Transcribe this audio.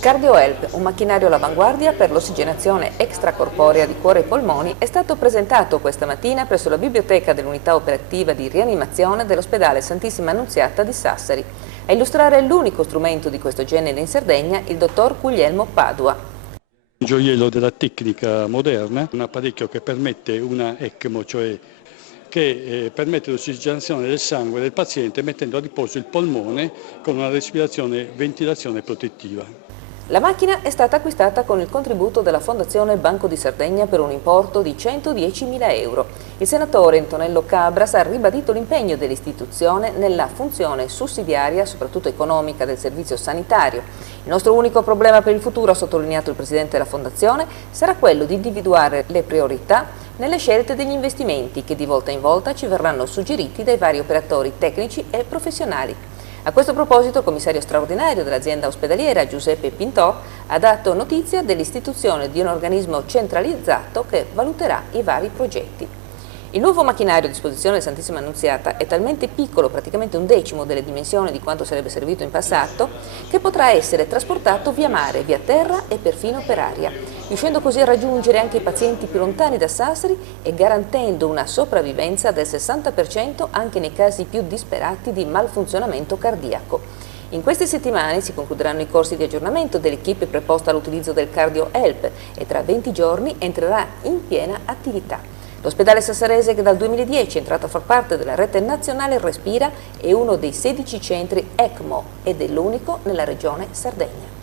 CardioHelp, un macchinario all'avanguardia per l'ossigenazione extracorporea di cuore e polmoni, è stato presentato questa mattina presso la biblioteca dell'unità operativa di rianimazione dell'ospedale Santissima Annunziata di Sassari. A illustrare l'unico strumento di questo genere in Sardegna, il dottor Guglielmo Padua. Un gioiello della tecnica moderna, un apparecchio che permette una ECMO, cioè che permette l'ossigenazione del sangue del paziente mettendo a riposo il polmone con una respirazione e ventilazione protettiva. La macchina è stata acquistata con il contributo della Fondazione Banco di Sardegna per un importo di 110.000 euro. Il senatore Antonello Cabras ha ribadito l'impegno dell'istituzione nella funzione sussidiaria, soprattutto economica, del servizio sanitario. Il nostro unico problema per il futuro, ha sottolineato il Presidente della Fondazione, sarà quello di individuare le priorità nelle scelte degli investimenti che di volta in volta ci verranno suggeriti dai vari operatori tecnici e professionali. A questo proposito il commissario straordinario dell'azienda ospedaliera Giuseppe Pintò ha dato notizia dell'istituzione di un organismo centralizzato che valuterà i vari progetti. Il nuovo macchinario a disposizione del Santissima Annunziata è talmente piccolo, praticamente un decimo delle dimensioni di quanto sarebbe servito in passato, che potrà essere trasportato via mare, via terra e perfino per aria, riuscendo così a raggiungere anche i pazienti più lontani da Sassari e garantendo una sopravvivenza del 60% anche nei casi più disperati di malfunzionamento cardiaco. In queste settimane si concluderanno i corsi di aggiornamento dell'equipe preposta all'utilizzo del CardioHelp e tra 20 giorni entrerà in piena attività. L'ospedale sassarese, che dal 2010 è entrato a far parte della rete nazionale Respira, è uno dei 16 centri ECMO ed è l'unico nella regione Sardegna.